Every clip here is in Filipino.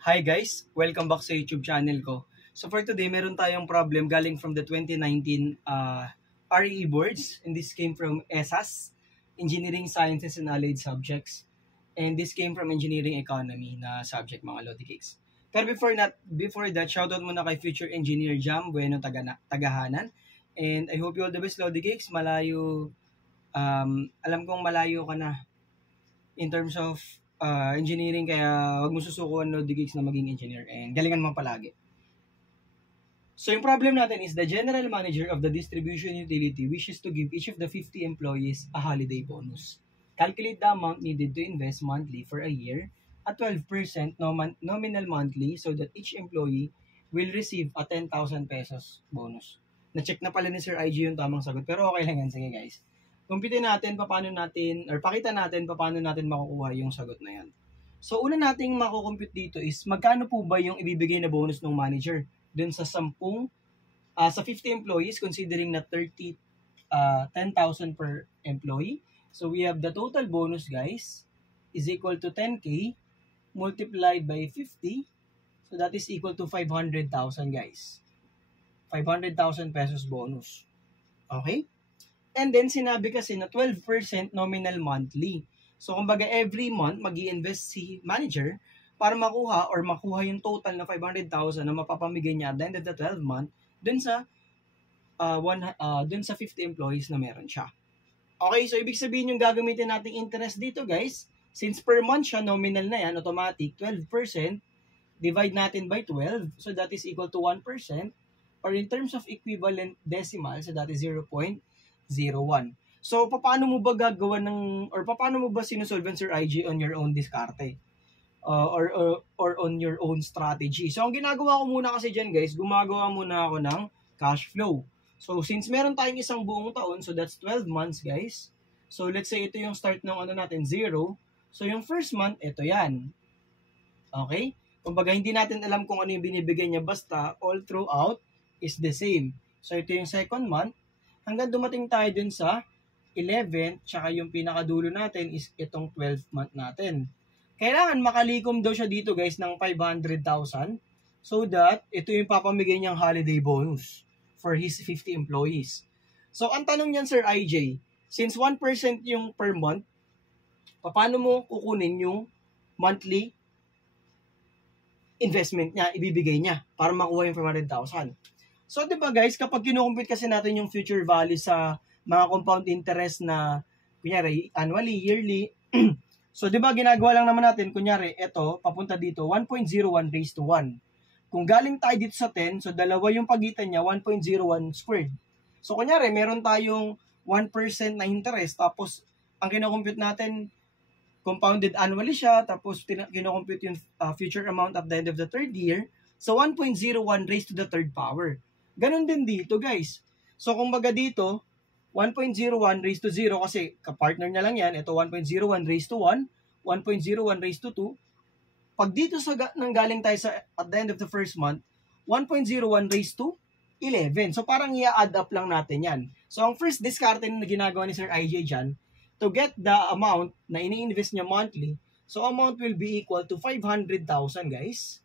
Hi guys! Welcome back sa YouTube channel ko. So for today, meron tayong problem galing from the 2019 RE boards. And this came from ESAS, Engineering Sciences and Allied Subjects. And this came from Engineering Economy na subject mga Lodi Cakes. Pero before that, shoutout muna kay Future Engineer Jam Bueno Tagahanan. And I hope you all the best Lodi Cakes. Alam kong malayo ka na in terms of engineering, kaya wag mo susukuan Lodi Gigs na maging engineer and galingan mo palagi. So yung problem natin is the general manager of the distribution utility wishes to give each of the 50 employees a holiday bonus. Calculate the amount needed to invest monthly for a year at 12% nominal monthly so that each employee will receive a 10,000 pesos bonus. Na-check na pala ni Sir IG yung tamang sagot, pero okay lang yan. Sige guys. Kumpitin natin pakita natin paano natin makukuha yung sagot na yan. So, una nating makukompute dito is magkano po ba yung ibibigay na bonus ng manager dun sa 50 employees considering na 10,000 per employee. So, we have the total bonus guys is equal to 10K multiplied by 50. So, that is equal to 500,000 guys. 500,000 pesos bonus. Okay? And then, sinabi kasi na 12% nominal monthly. So, kumbaga, every month, mag-i-invest si manager para makuha yung total na 500,000 na mapapamigay niya at the end of the 12 month dun sa 50 employees na meron siya. Okay, so ibig sabihin yung gagamitin nating interest dito, guys, since per month siya, nominal na yan, automatic, 12%, divide natin by 12, so that is equal to 1%, or in terms of equivalent decimal, so that is 0.01. So, paano mo ba paano mo ba sinusolve Sir IG on your own diskarte? Or on your own strategy? So, ang ginagawa ko muna kasi dyan, guys, gumagawa muna ako ng cash flow. So, since meron tayong isang buong taon, so that's 12 months, guys. So, let's say ito yung start ng natin, 0. So, yung first month, ito yan. Okay? Kumbaga, hindi natin alam kung ano yung binibigay niya, basta all throughout is the same. So, ito yung second month. Hanggang dumating tayo dun sa 11, tsaka yung pinakadulo natin is itong 12th month natin. Kailangan makalikom daw siya dito guys ng 500,000 so that ito yung papamigay niyang holiday bonus for his 50 employees. So, ang tanong niyan Sir IJ, since 1% yung per month, paano mo kukunin yung monthly investment niya, ibibigay niya para makuha yung 500,000? So, di ba guys, kapag kinukumpute kasi natin yung future value sa mga compound interest na, kunyari, annually, yearly, so, di ba, ginagawa lang naman natin, kunyari, ito, papunta dito, 1.01 raised to 1. Kung galing tayo dito sa 10, so, dalawa yung pagitan niya, 1.01 squared. So, kunyari, meron tayong 1% na interest, tapos, ang kinukumpute natin, compounded annually siya, tapos, kinukumpute yung future amount at the end of the third year, so, 1.01 raised to the third power. Ganon din dito, guys. So, kumbaga dito, 1.01 raised to 0 kasi kapartner niya lang yan. Ito 1.01 raised to 1, 1.01 raised to 2. Pag dito nanggaling tayo sa at the end of the first month, 1.01 raised to 11. So parang i-add up lang natin yan. So ang first discard na ginagawa ni Sir IJ dyan, to get the amount na ini-invest niya monthly, so amount will be equal to 500,000 guys,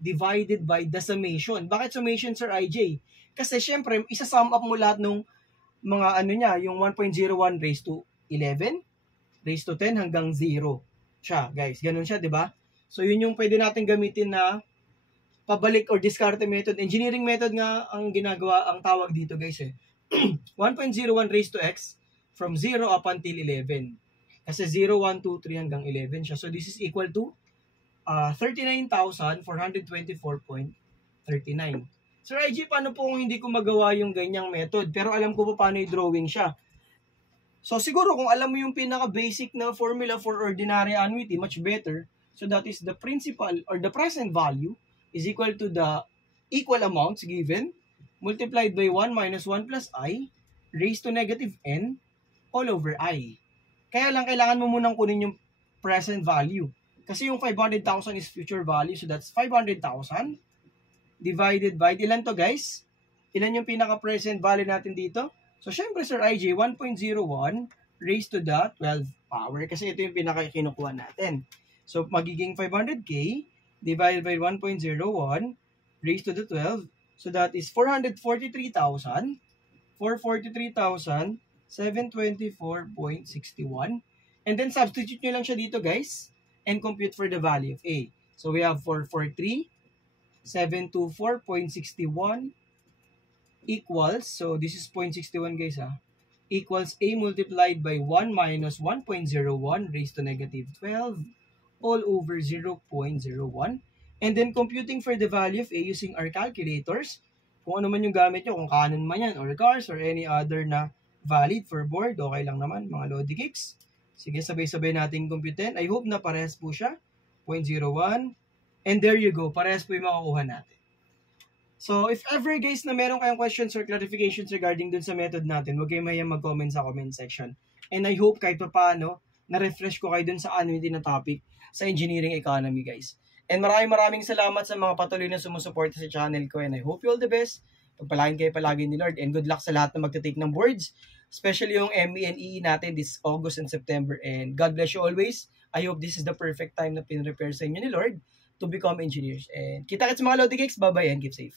divided by the summation. Bakit summation Sir IJ? Kasi syempre, isa-sum up mo lahat nung mga niya, yung 1.01 raised to 11, raised to 10 hanggang 0 siya, guys. Ganun siya, di ba? So, yun yung pwede natin gamitin na pabalik or discard method. Engineering method nga ang ginagawa, ang tawag dito, guys, 1.01 raised to x from 0 up until 11. Kasi 0, 1, 2, 3 hanggang 11 siya. So, this is equal to 39,424.39. Sir IG, paano po kung hindi ko magawa yung ganyang method? Pero alam ko pa paano i-drawing siya. So siguro kung alam mo yung pinaka-basic na formula for ordinary annuity, much better. So that is the principal or the present value is equal to the equal amounts given multiplied by 1 minus 1 plus I raised to negative n all over I. Kaya lang kailangan mo munang kunin yung present value. Kasi yung 500,000 is future value. So that's 500,000 divided by, ilan to guys? Ilan yung pinaka-present value natin dito? So, syempre Sir IJ, 1.01 raised to the 12th power. Kasi ito yung pinaka-kinukuha natin. So, magiging 500K divided by 1.01 raised to the 12. So that is 443,724.61. And then substitute nyo lang siya dito guys and compute for the value of A. So we have 443,724.61 equals, so this is 0.61 guys equals A multiplied by 1 minus 1.01 raised to negative 12 all over 0.01. And then computing for the value of A using our calculators, kung ano man yung gamit nyo, kung Canon man yan, or Cars, or any other na valid for board, okay lang naman mga Lodi Geeks. Sige, sabay-sabay natin computein. I hope na parehas po siya. 0.01. And there you go, parehas po yung makukuha natin. So, if ever guys na meron kayong questions or clarifications regarding dun sa method natin, huwag kayong mahiyang mag-comment sa comment section. And I hope kahit pa paano, na-refresh ko kayo dun sa annuity na topic sa engineering economy guys. And maraming salamat sa mga patuloy na sumusuporta sa channel ko, and I hope you all the best. Pagpalain kayo palagi ni Lord, and good luck sa lahat na magta-take ng boards, especially yung ME and EE natin this August and September. And God bless you always. I hope this is the perfect time na pin-prepare sa inyo ni Lord to become engineers. And kita-kits mga Lodi Geeks. Bye-bye and keep safe.